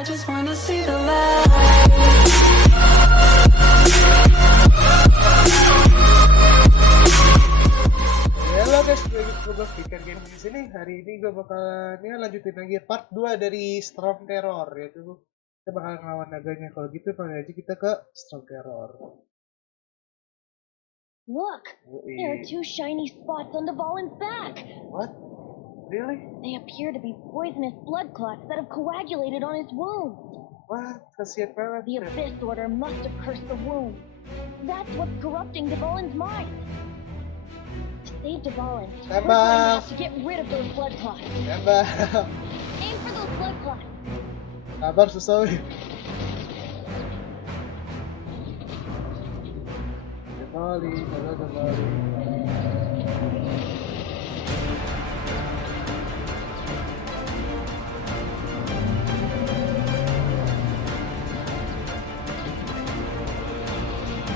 I just wanna see the light. Halo guys, gue speaker game di sini. Hari ini gue bakalan lanjutin lagi part 2 dari Stormterror, yaitu kita bakal ngelawan naganya. Kalau gitu kali aja kita ke Stormterror. Look, there are two shiny spots on Dvalin's back. What? Really? They appear to be poisonous blood clots that have coagulated on his wounds. What? Kasihan banget. The Abyss Order must have cursed the wound. That's what's corrupting Dvalin's mind. To save Dvalin, we're going to have to get rid of those blood clots. Sabar. Aim for those blood clots. Sabar, susah. Dvali, halo Dvali.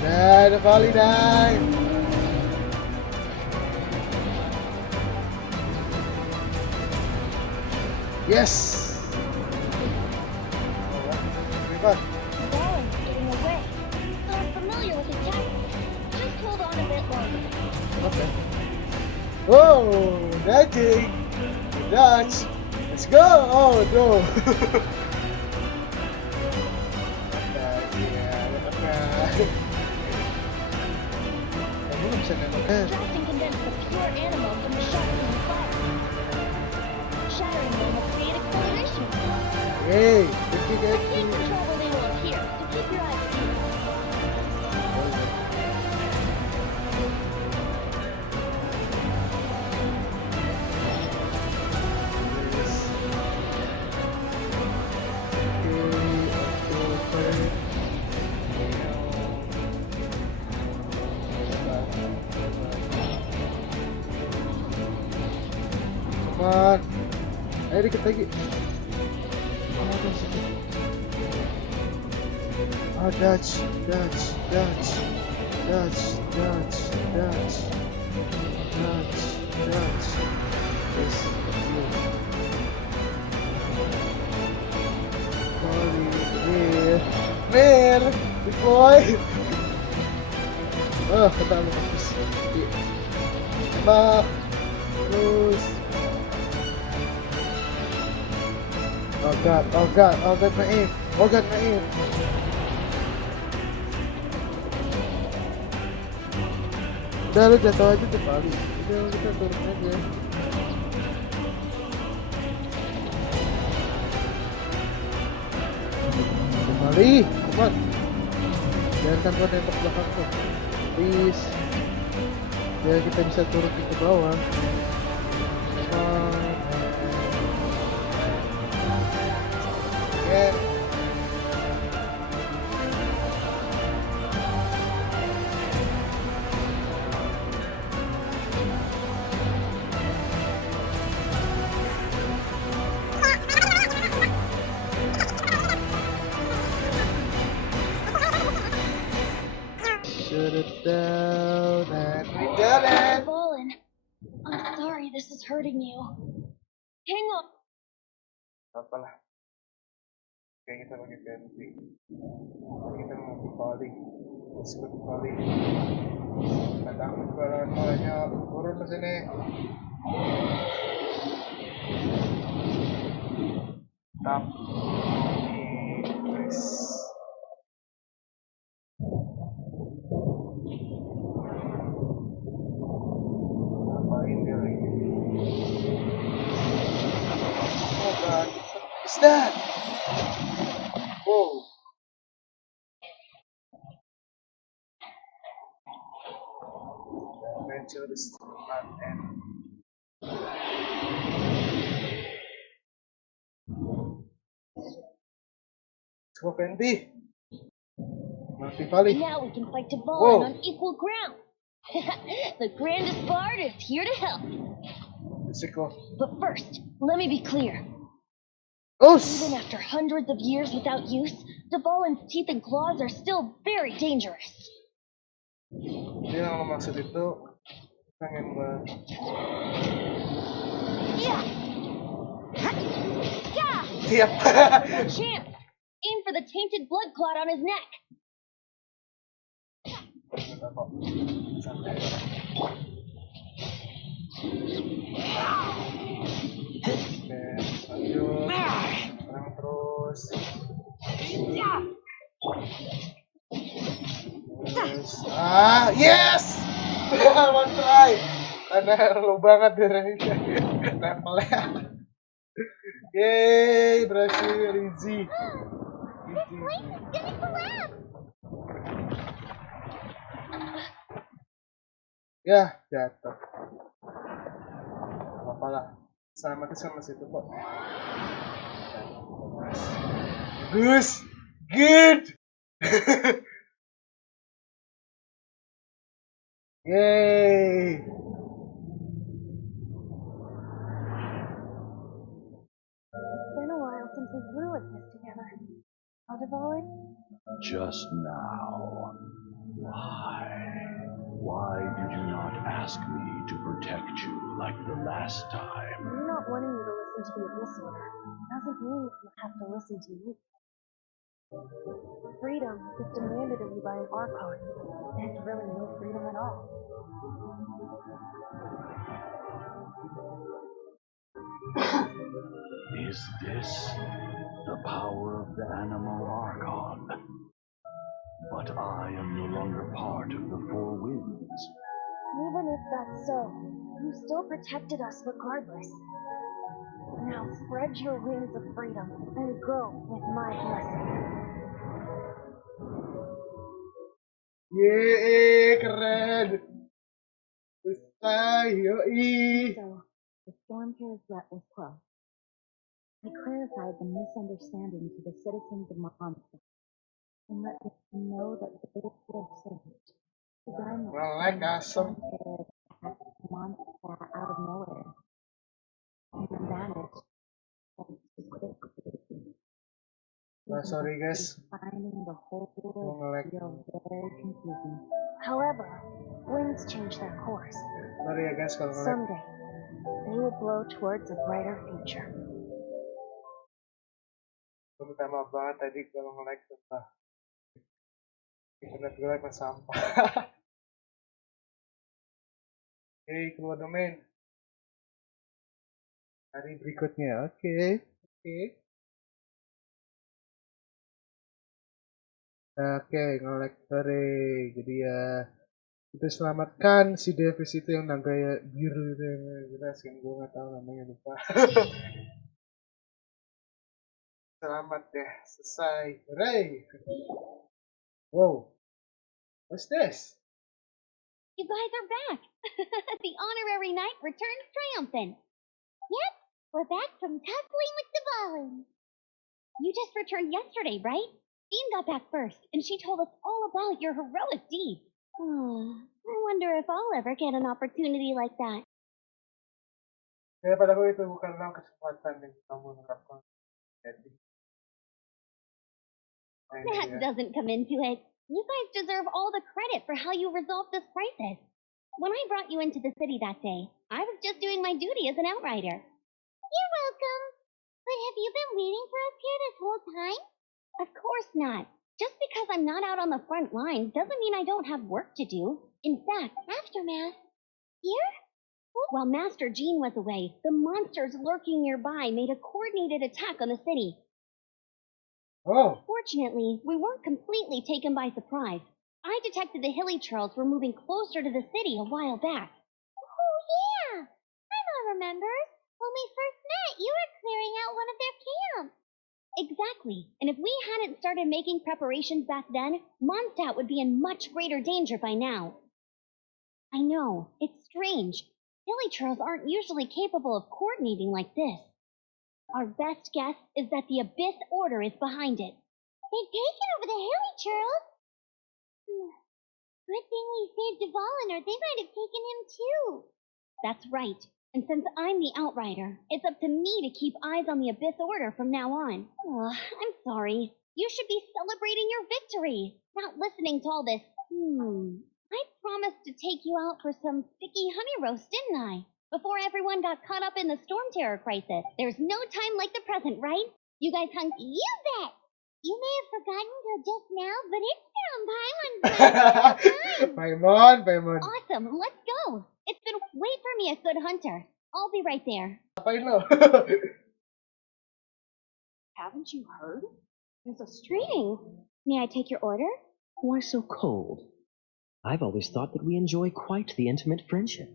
Dah, Dvali dah. Yes. Dvalin's getting away, so I'm familiar with his tactics. Just hold on a bit longer. Okay. Whoa, magic. Dutch. Let's go. Oh no. Extracting condense the pure animal from the shattering fire. Shattering them will create acceleration. Hey, I can't control where they will appear, so keep your eyes peeled. Come on. Ayo dikit lagi. Oh, Dutch. Yes. Mir, boy. Oh, kata lu terus. Tembak. Terus. Oh god, naif. Udah lu jatuh aja tuh kali. Udah kita turun aja. Kembali, cepat. Biarkan gua nembak belakang tuh. Please. Biar kita bisa turun ke bawah. Okay. Shut it down and we done it. Dvalin, I'm sorry this is hurting you. Hang on. Apalah. Kayak kita pakai ganti. Kita mau paling. Sebut paling. Ada aku jualan banyak. Turun ke sini. Tap. Yes. Ngapain dia lagi? Oh god. What's that? Whoa. Adventure is not end. Go Fendi. Mati Vali. Now we can fight Dvalin Whoa. on equal ground. The grandest bard is here to help. Physical. But first, let me be clear. Oh. Even after hundreds of years without use, Dvalin's teeth and claws are still very dangerous. Jadi yang maksud itu pengen buat. Yeah. Siap. Champ, Aim for the tainted blood clot on his neck. Lanjut. Serang terus. Yes! One try. Karena lo banget dari levelnya. Yeay, berhasil easy. Ya, jatuh. Apa lah. Selamatnya sama situ kok. Bagus. Good. Yay. It's been a while since we flew like this together. How's it going? Just now. Why? Why did you not ask me to protect you like the last time? Me not wanting you to listen to the Abyss Order doesn't mean you have to listen to me. Freedom is demanded of you by an Archon. That's really no freedom at all. Is this the power of the animal Archon? But I am no longer part of the Four Winds. Even if that's so, you still protected us regardless. Now spread your wings of freedom and go with my blessing. Yeay, keren. Selesai, yoi. So, the Stormterror's threat was close. I clarified the misunderstanding to the citizens of Monster and let them know that they were saved. Then, Melek asem. Stormterror attacked the monster out of nowhere and vanished quickly. Sorry guys. Finding the whole Melek. deal very confusing. However, winds change their course. Sorry ya guys kalau melek. Someday, they will blow towards a brighter future. Gue minta maaf banget tadi kalau melek sumpah. Internet gue lagi sampah. Oke, keluar domain. Hari berikutnya, oke. Oke, nge-lag, sorry. Jadi ya, kita selamatkan si Davis itu yang naga biru itu yang jelas kan, gue nggak tahu namanya, lupa. Selamat deh, selesai. Hooray! Wow, what's this? You guys are back. The honorary knight returns triumphant. Yep, we're back from tussling with Dvalin. You just returned yesterday, right? Dean got back first, and she told us all about your heroic deeds. I wonder if I'll ever get an opportunity like that. Ya, pada gue itu bukanlah kesempatan yang kamu harapkan. That doesn't come into it. You guys deserve all the credit for how you resolved this crisis. When I brought you into the city that day, I was just doing my duty as an outrider. You're welcome. But have you been waiting for us here this whole time? Of course not. Just because I'm not out on the front line doesn't mean I don't have work to do. In fact, Aftermath. Here? While Master Jean was away, the monsters lurking nearby made a coordinated attack on the city. Oh, Fortunately, we weren't completely taken by surprise. I detected the Hilly Churls were moving closer to the city a while back. Oh, yeah! I remember. When we first met, you were clearing out one of their camps. Exactly. And if we hadn't started making preparations back then, Mondstadt would be in much greater danger by now. I know, it's strange. Hilly Churls aren't usually capable of coordinating like this. Our best guess is that the Abyss Order is behind it. They've taken over the Hilly Churls? Good thing we saved Dvalin, or they might have taken him too. That's right. And since I'm the Outrider, it's up to me to keep eyes on the Abyss Order from now on. I'm sorry. You should be celebrating your victory, not listening to all this. I promised to take you out for some sticky honey roast, didn't I? Before everyone got caught up in the Stormterror crisis. There's no time like the present, right? You guys hung. You bet! You may have forgotten till just now, but it's from Paimon's time. Paimon. Awesome, let's go. It's been wait for me a good hunter. I'll be right there. Apain lo? Haven't you heard? There's a string. May I take your order? Why so cold? I've always thought that we enjoy quite the intimate friendship.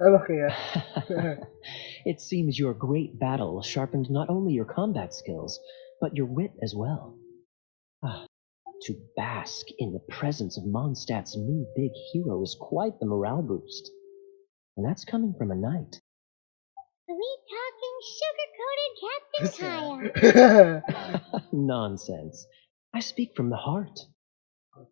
Okay, ya. It seems your great battle sharpened not only your combat skills, but your wit as well. To bask in the presence of Mondstadt's new big hero is quite the morale boost. And that's coming from a knight. Sweet-talking, sugar-coated Captain Kaya. Nonsense. I speak from the heart.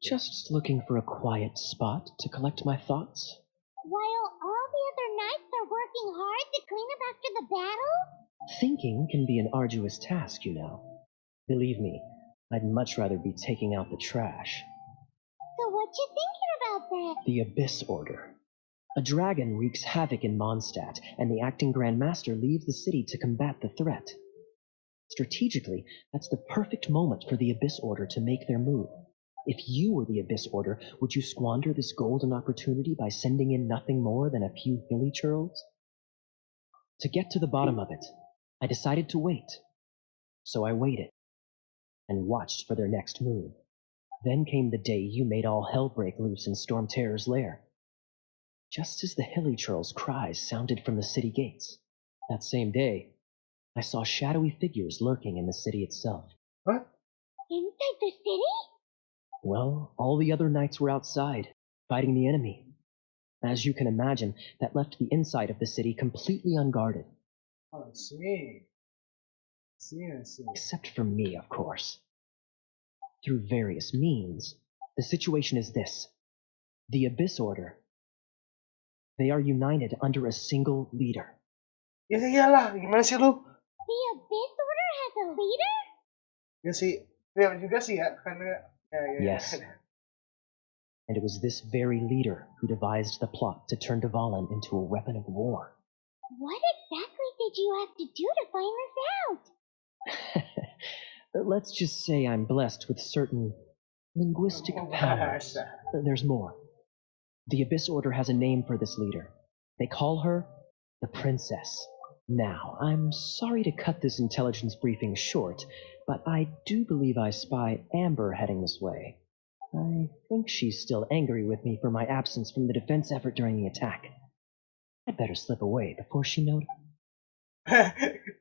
Just looking for a quiet spot to collect my thoughts. While all the other knights are working hard to clean up after the battle? Thinking can be an arduous task, you know. Believe me, I'd much rather be taking out the trash. So what you thinking about that? The Abyss Order. A dragon wreaks havoc in Mondstadt, and the acting Grand Master leaves the city to combat the threat. Strategically, that's the perfect moment for the Abyss Order to make their move. If you were the Abyss Order, would you squander this golden opportunity by sending in nothing more than a few hilly churls? To get to the bottom of it, I decided to wait. So I waited, and watched for their next move. Then came the day you made all hell break loose in Stormterror's lair. Just as the hilly churls' cries sounded from the city gates. That same day, I saw shadowy figures lurking in the city itself. What? Inside the city? Well, all the other knights were outside, fighting the enemy. As you can imagine, that left the inside of the city completely unguarded. Oh, I see. I see. Except for me, of course. Through various means, the situation is this. The Abyss Order. They are united under a single leader. Ya iyalah, gimana sih lu? The Abyss Order has a leader? Ya sih, ya juga sih ya, karena Yes. And it was this very leader who devised the plot to turn Dvalin into a weapon of war. What exactly did you have to do to find this out? Let's just say I'm blessed with certain linguistic powers. There's more. The Abyss Order has a name for this leader. They call her the Princess. Now, I'm sorry to cut this intelligence briefing short, but I do believe I spy Amber heading this way. I think she's still angry with me for my absence from the defense effort during the attack. I'd better slip away before she notices.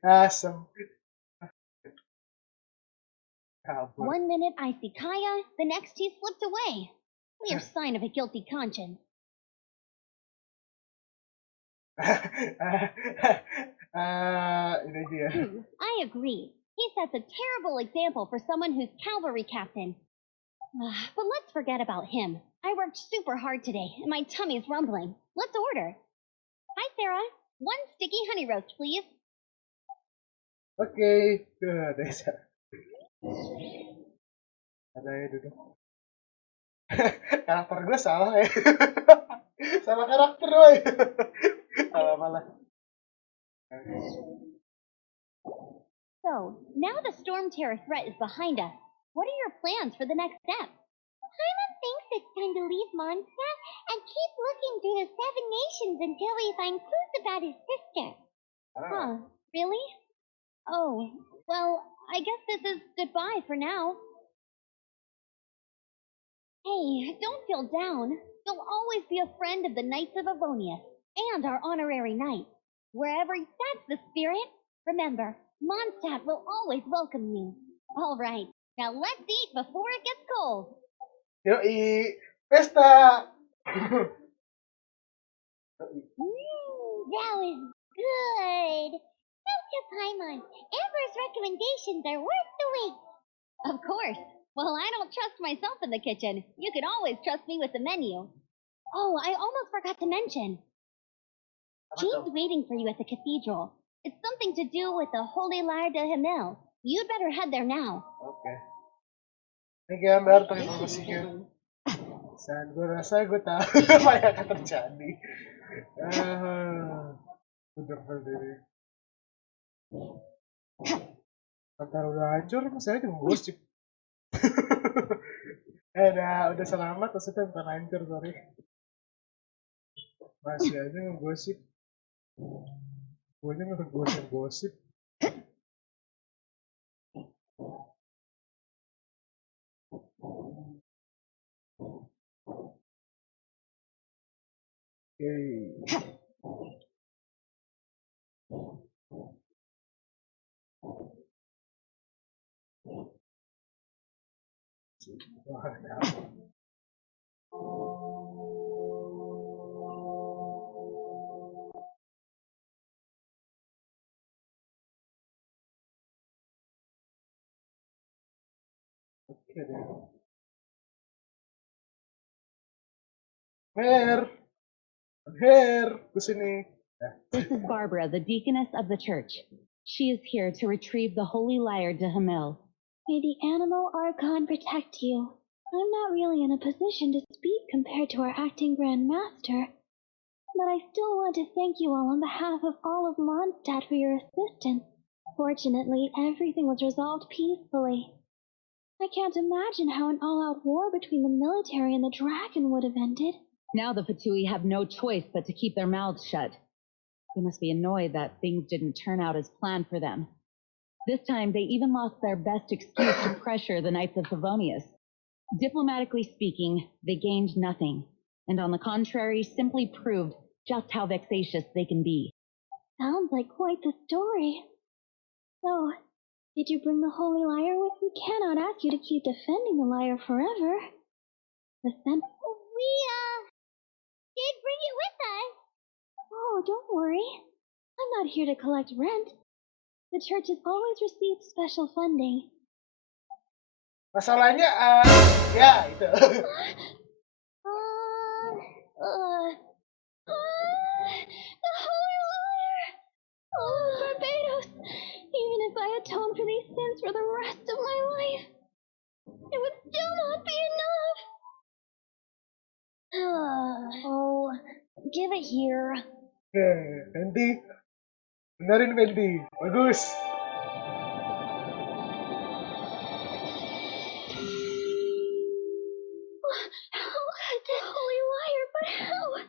Awesome. 1 minute I see Kaya, the next he slipped away. Clear sign of a guilty conscience. Ini dia. I agree. He sets a terrible example for someone who's cavalry captain. But let's forget about him. I worked super hard today, and my tummy's rumbling. Let's order. Hi, Sarah. 1 sticky honey roast, please. Oke, ada Sarah. Ada ya duduk. Karakter gue salah ya. Salah karakter woy. Salah malah. So, now the Stormterror threat is behind us. What are your plans for the next step? Paimon thinks it's time to leave Mondstadt and keep looking through the 7 nations until we find clues about his sister. Huh, really? Oh, well, I guess this is goodbye for now. Hey, don't feel down. You'll always be a friend of the Knights of Avonius and our honorary knight. Wherever that's the spirit, remember, Mondstadt will always welcome you. All right, now let's eat before it gets cold. Yoi, pesta. That was good. Note to Paimon, Amber's recommendations are worth the wait. Of course. Well, I don't trust myself in the kitchen. You can always trust me with the menu. Oh, I almost forgot to mention. Jean's waiting for you at the cathedral. It's something to do with the Holy Lyre de Himmel. You'd better head there now. Oke. Ini gambar tuh informasinya. Saat gue rasa gue tahu apa yang akan terjadi. Udah berdiri. Antara udah hancur, saya juga gosip. Udah selamat, maksudnya bukan hancur, sorry. Masih aja ngegosip. Gue aja ngegosip-gosip. Yeay. Wah, ada apa? Oke deh. Her, kesini. This is Barbara, the deaconess of the church. She is here to retrieve the holy lyre de Hamil. May the animal Archon protect you. I'm not really in a position to speak compared to our acting Grand Master, but I still want to thank you all on behalf of all of Mondstadt for your assistance. Fortunately, everything was resolved peacefully. I can't imagine how an all-out war between the military and the dragon would have ended. Now the Fatui have no choice but to keep their mouths shut. They must be annoyed that things didn't turn out as planned for them. This time, they even lost their best excuse to pressure the Knights of Favonius. Diplomatically speaking, they gained nothing, and on the contrary, simply proved just how vexatious they can be. Sounds like quite the story. So, did you bring the holy lyre with you? We cannot ask you to keep defending the lyre forever. We did bring it with us. Oh, don't worry. I'm not here to collect rent. The church has always received special funding. Masalahnya, ya itu. The holy lyre! Oh, Barbados! Even if I atone for these sins for the rest of my life, it would still not be enough. Oh, give it here. Fendi. Benerin, Fendi. Bagus. How could the holy lyre, but how?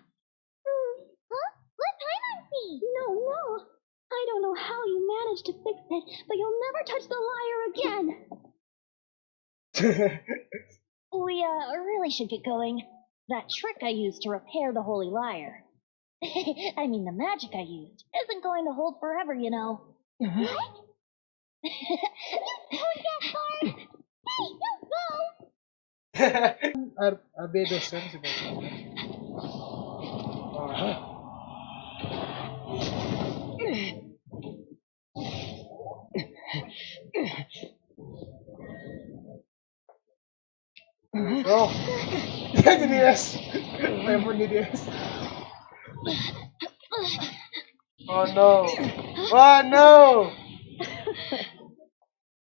Huh? Let Paimon see. No. I don't know how you managed to fix it, but you'll never touch the lyre again. We really should get going. That trick I used to repair the holy lyre. I mean, the magic I used isn't going to hold forever, you know. What? You heard that, Barb? Hey, don't go! AB dosen sebenarnya. Oh, dia jadi es. Lemon jadi es. Oh no. Oh no.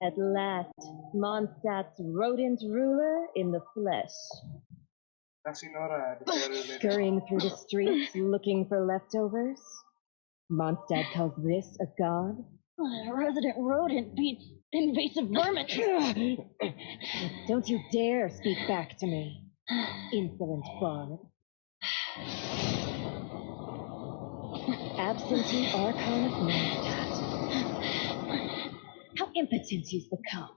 At last, Mondstadt's rodent ruler in the flesh. Kasih Nora. Scurrying through the streets looking for leftovers. Mondstadt calls this a god? Resident rodent beats invasive vermin. Don't you dare speak back to me, insolent bard. Absentee Archon of Mondstadt. How impotent you've become.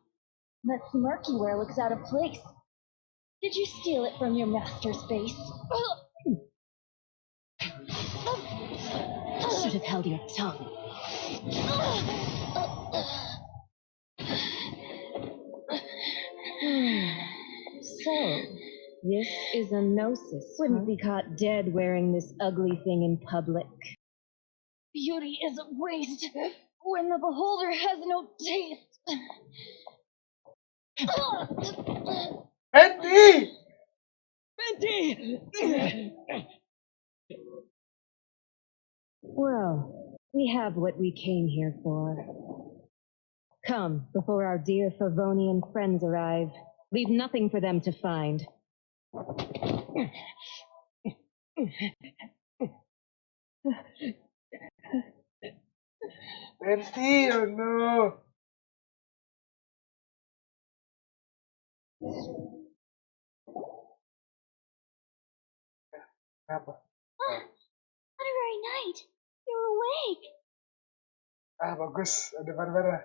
That smirky wear looks out of place. Did you steal it from your master's face? Should have held your tongue. So, this is a gnosis. Wouldn't be caught dead wearing this ugly thing in public. Beauty is a waste when the beholder has no taste. Fendi! Well, we have what we came here for. Come, before our dear Favonian friends arrive. Leave nothing for them to find. Fendi, oh no. Apa? Honorary Knight, you're awake. Bagus. Ada Barbara.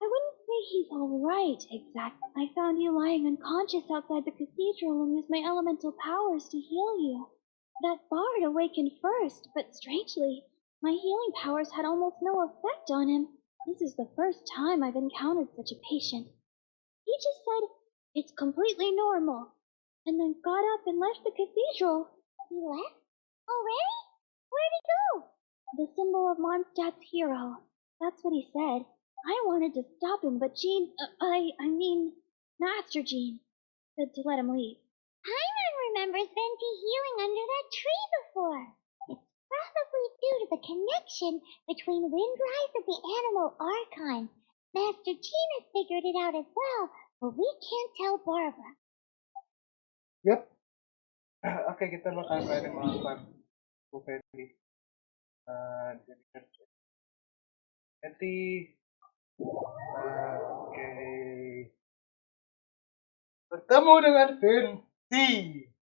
I wouldn't say he's all right, exactly. I found you lying unconscious outside the cathedral and used my elemental powers to heal you. That bard awakened first, but strangely, my healing powers had almost no effect on him. This is the first time I've encountered such a patient. He just said, "It's completely normal," and then got up and left the cathedral. He left? Already? Where'd he go? The symbol of Mondstadt's hero. That's what he said. I wanted to stop him, but Jean, I mean, Master Jean, said to let him leave. Paimon remembers Venti healing under that tree before. It's probably due to the connection between Windrise and the animal Archon. Master Jean has figured it out as well, but we can't tell Barbara. Yup. Oke, kita bakal ada melakukan Bu Fenty. Fenty. Oke. Bertemu dengan Fenty.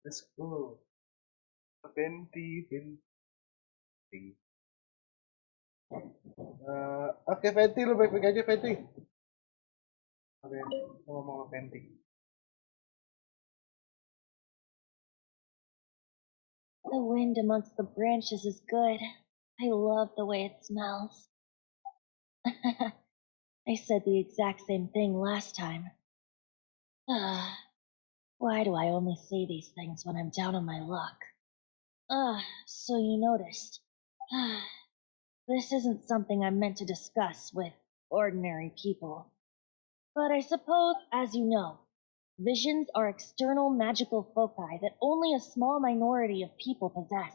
Let's go. Fenty. Oke, Fenty, lu baik-baik aja, Fenty. Oke, ngomong ke Fenty. The wind amongst the branches is good. I love the way it smells. I said the exact same thing last time. Why do I only say these things when I'm down on my luck? So you noticed. This isn't something I'm meant to discuss with ordinary people. But I suppose, as you know, visions are external magical foci that only a small minority of people possess.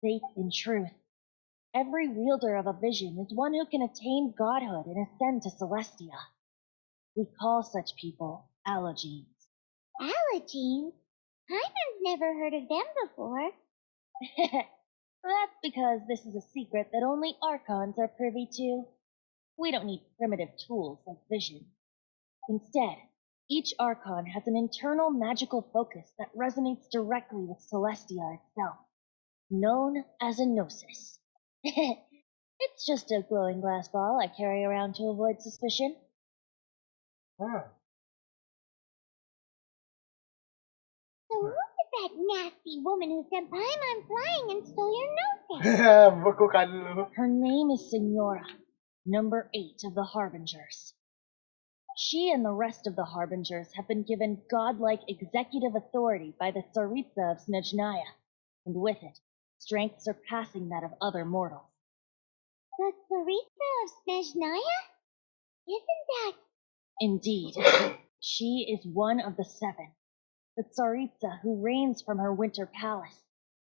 Faith in truth. Every wielder of a vision is one who can attain godhood and ascend to Celestia. We call such people Allogenes. Allogenes? I've never heard of them before. That's because this is a secret that only Archons are privy to. We don't need primitive tools like vision. Instead, each Archon has an internal magical focus that resonates directly with Celestia itself, known as a gnosis. It's just a glowing glass ball I carry around to avoid suspicion. Ah. So who is that nasty woman who said Paimon flying and stole your gnosis? Bekukan lu. Her name is Signora, number 8 of the Harbingers. She and the rest of the Harbingers have been given godlike executive authority by the Tsaritsa of Snezhnaya, and with it, strength surpassing that of other mortals. The Tsaritsa of Snezhnaya? Isn't that... Indeed. She is one of the 7, the Tsaritsa who reigns from her winter palace,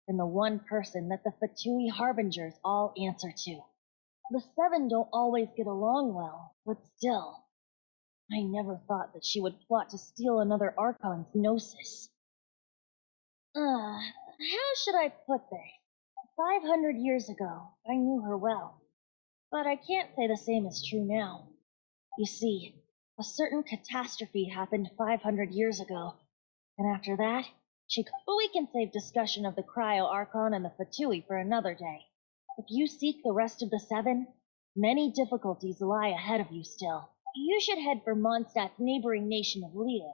and the one person that the Fatui Harbingers all answer to. The 7 don't always get along well, but still... I never thought that she would plot to steal another Archon's gnosis. How should I put this? 500 years ago, I knew her well. But I can't say the same is true now. You see, a certain catastrophe happened 500 years ago, and after that, but we can save discussion of the Cryo Archon and the Fatui for another day. If you seek the rest of the 7, many difficulties lie ahead of you still. You should head for Mondstadt's neighboring nation of Leo.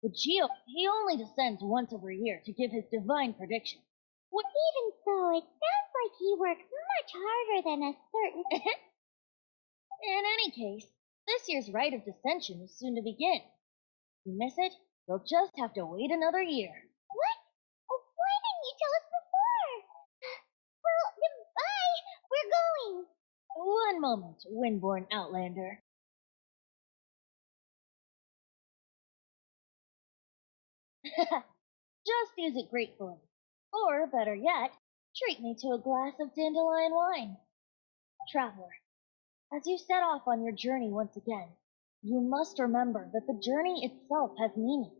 The Geo, he only descends once every year to give his divine predictions. Well, even so, it sounds like he works much harder than a certain... In any case, this year's rite of descension is soon to begin. If you miss it, you'll just have to wait another year. What? Oh, why didn't you tell us before? Well, goodbye. We're going. One moment, Windborn Outlander. Just use it gratefully. Or, better yet, treat me to a glass of dandelion wine. Traveler, as you set off on your journey once again, you must remember that the journey itself has meaning.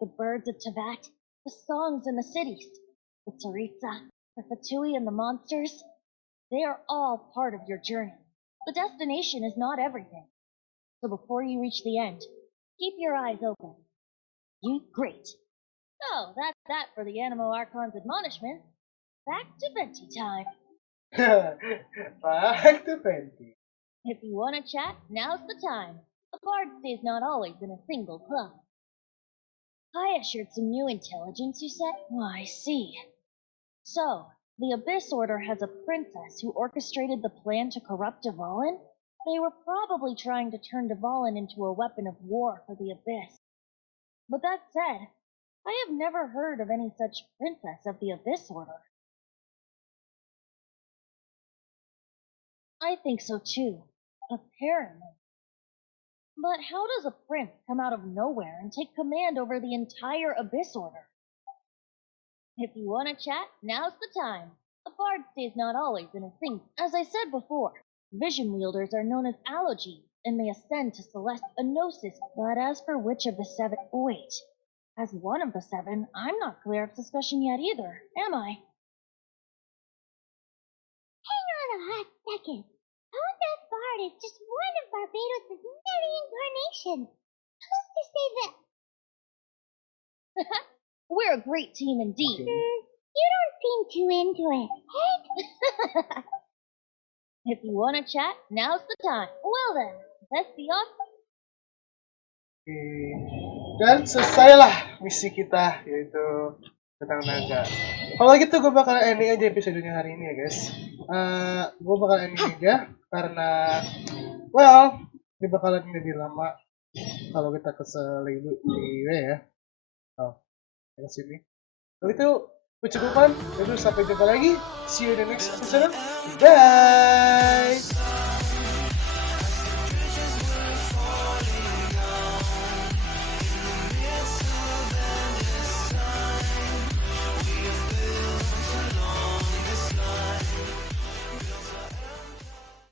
The birds of Teyvat, the songs in the cities, the Tsaritsa, the Fatui and the monsters. They are all part of your journey. The destination is not everything. So before you reach the end, keep your eyes open. Great. So that's that for the Animo Archon's admonishment. Back to Venti time. Back to Fenty. If you want to chat, now's the time. A bard stays not always in a single club. I assured some new intelligence, you said? Oh, I see. So, the Abyss Order has a princess who orchestrated the plan to corrupt Dvalin? They were probably trying to turn Dvalin into a weapon of war for the Abyss. But that said, I have never heard of any such princess of the Abyss Order. I think so too. Apparently. But how does a prince come out of nowhere and take command over the entire Abyss Order? If you want to chat, now's the time. A bard stays not always in a thing. As I said before, vision wielders are known as allogenes and may ascend to celestial gnosis. But as for which of the seven... Wait. As one of the seven, I'm not clear of suspicion yet either, am I? Hang on a hot second. Honda's Bard is just one of Barbados' many incarnations. Who's to say that? We're a great team indeed. You don't seem too into it. Hey? If you want to chat, now's the time. Well then, let's be off. Oke. Dan selesailah misi kita, yaitu tentang naga. Kalau gitu gue bakal ending aja episodenya hari ini ya guys. Gue bakal ending aja karena, well, ini bakalan lebih lama kalau kita keselilu di ya. Oh, ke sini. Kalau itu, kecukupan. Jadi sampai jumpa lagi. See you in the next episode. Bye.